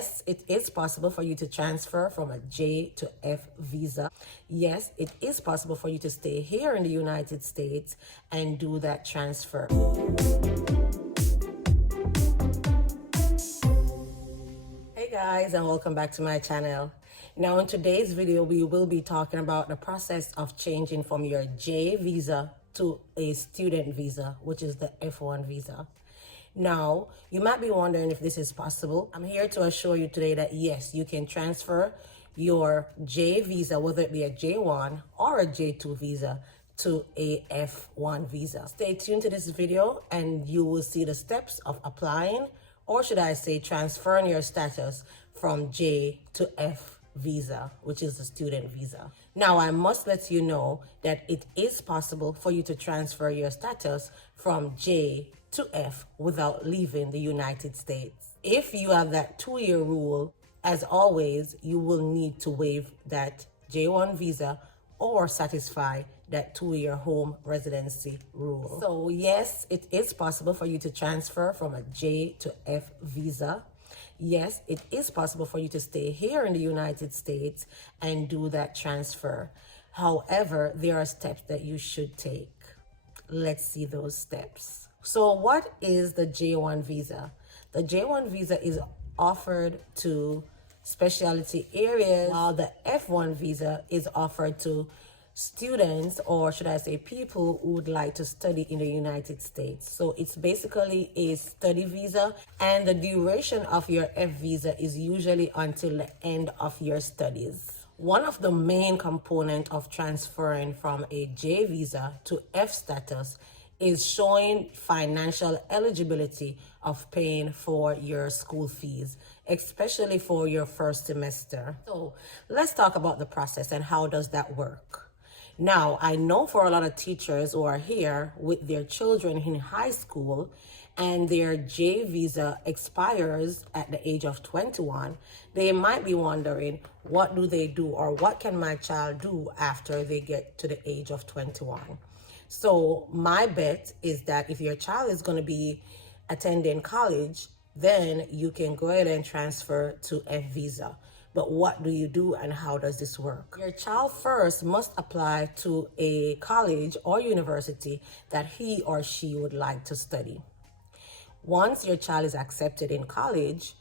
yes, it is possible for you to transfer from a J to F visa. Yes, it is possible for you to stay here in the United States and do that transfer. Hey guys, and welcome back to my channel. Now in today's video, we will be talking about the process of changing from your J visa to a student visa, which is the F1 visa. Now, you might be wondering if this is possible. I'm here to assure you today that yes, you can transfer your J visa, whether it be a J1 or a J2 visa, to a F1 visa. Stay tuned to this video and you will see the steps of applying, or should I say transferring your status from J to F visa, which is the student visa. Now, I must let you know that it is possible for you to transfer your status from J to F without leaving the United States. If you have that 2-year rule, as always, you will need to waive that J1 visa or satisfy that 2-year home residency rule. So yes, it is possible for you to transfer from a J to F visa. Yes, it is possible for you to stay here in the United States and do that transfer. However, there are steps that you should take. Let's see those steps. So what is the J1 visa? The J1 visa is offered to specialty areas, while the F1 visa is offered to students, or should I say people who would like to study in the United States. So it's basically a study visa, and the duration of your F visa is usually until the end of your studies. One of the main components of transferring from a J visa to F status is showing financial eligibility of paying for your school fees, especially for your first semester. So let's talk about the process and how does that work. Now, I know for a lot of teachers who are here with their children in high school and their J visa expires at the age of 21, they might be wondering, what do they do, or what can my child do after they get to the age of 21? So my bet is that if your child is going to be attending college, then you can go ahead and transfer to F visa. But what do you do and how does this work? Your child first must apply to a college or university that he or she would like to study. Once your child is accepted in college,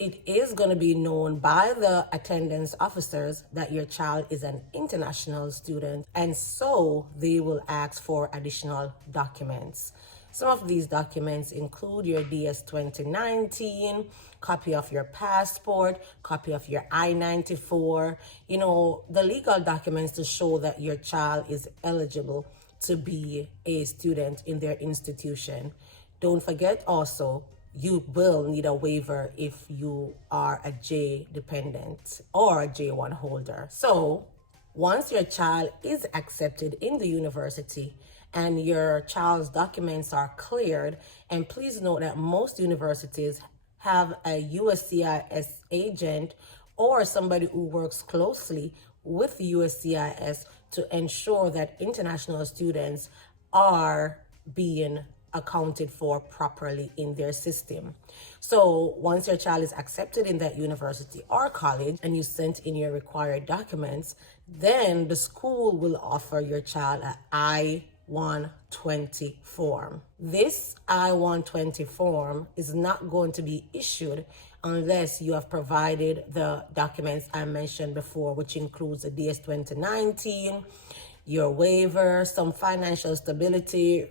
it is going to be known by the attendance officers that your child is an international student, and so they will ask for additional documents. Some of these documents include your DS-2019, copy of your passport, copy of your I-94, the legal documents to show that your child is eligible to be a student in their institution. Don't forget also, you will need a waiver if you are a J dependent or a J1 holder. So once your child is accepted in the university and your child's documents are cleared, and please note that most universities have a USCIS agent or somebody who works closely with USCIS to ensure that international students are being accounted for properly in their system. So once your child is accepted in that university or college and you sent in your required documents, then the school will offer your child an I-120 form. This I-120 form is not going to be issued unless you have provided the documents I mentioned before, which includes the DS-2019, your waiver, some financial stability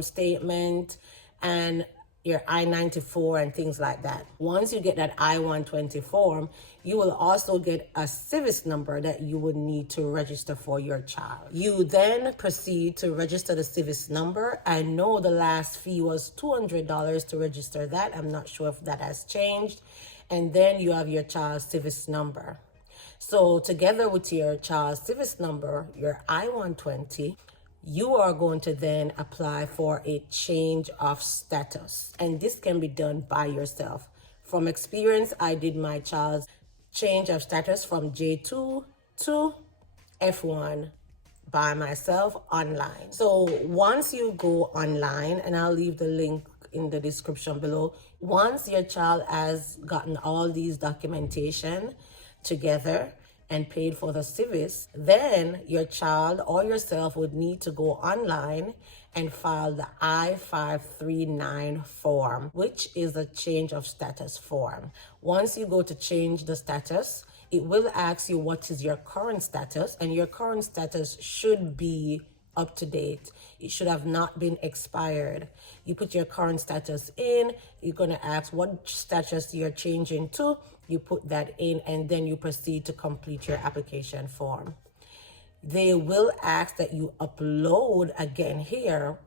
statement, and your I-94 and things like that. Once you get that I-120 form, you will also get a civis number that you would need to register for your child. You then proceed to register the civis number. I know the last fee was $200 to register that. I'm not sure if that has changed. And then you have your child's civis number. So together with your child's civis number, your I-120, you are going to then apply for a change of status. And this can be done by yourself. From experience, I did my child's change of status from J2 to F1 by myself online. So once you go online, and I'll leave the link in the description below. Once your child has gotten all these documentation together and paid for the service, then your child or yourself would need to go online and file the I-539 form, which is a change of status form. Once you go to change the status, it will ask you what is your current status, and your current status should be up to date. It should have not been expired. You put your current status in, you're going to ask what status you're changing to, you put that in, and then you proceed to complete your application form. They will ask that you upload again here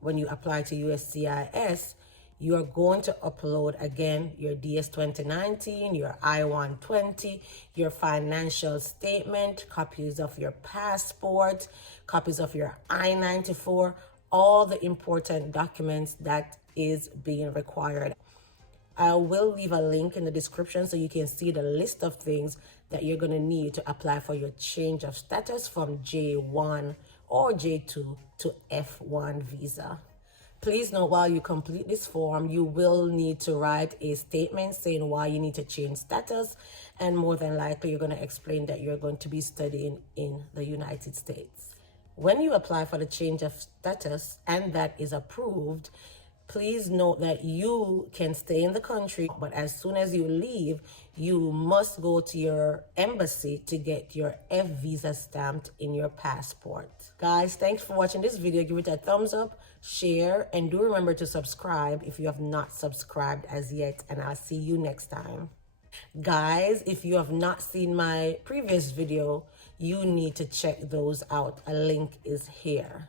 when you apply to USCIS. You're going to upload again your DS 2019, your I-120, your financial statement, copies of your passport, copies of your I-94, all the important documents that is being required. I will leave a link in the description so you can see the list of things that you're going to need to apply for your change of status from J1 or J2 to F1 visa. Please note, while you complete this form, you will need to write a statement saying why you need to change status, and more than likely you're going to explain that you're going to be studying in the United States. When you apply for the change of status and that is approved, please note that you can stay in the country, but as soon as you leave, you must go to your embassy to get your F visa stamped in your passport. Guys, thanks for watching this video. Give it a thumbs up, share, and do remember to subscribe if you have not subscribed as yet, and I'll see you next time. Guys, if you have not seen my previous video, you need to check those out. A link is here.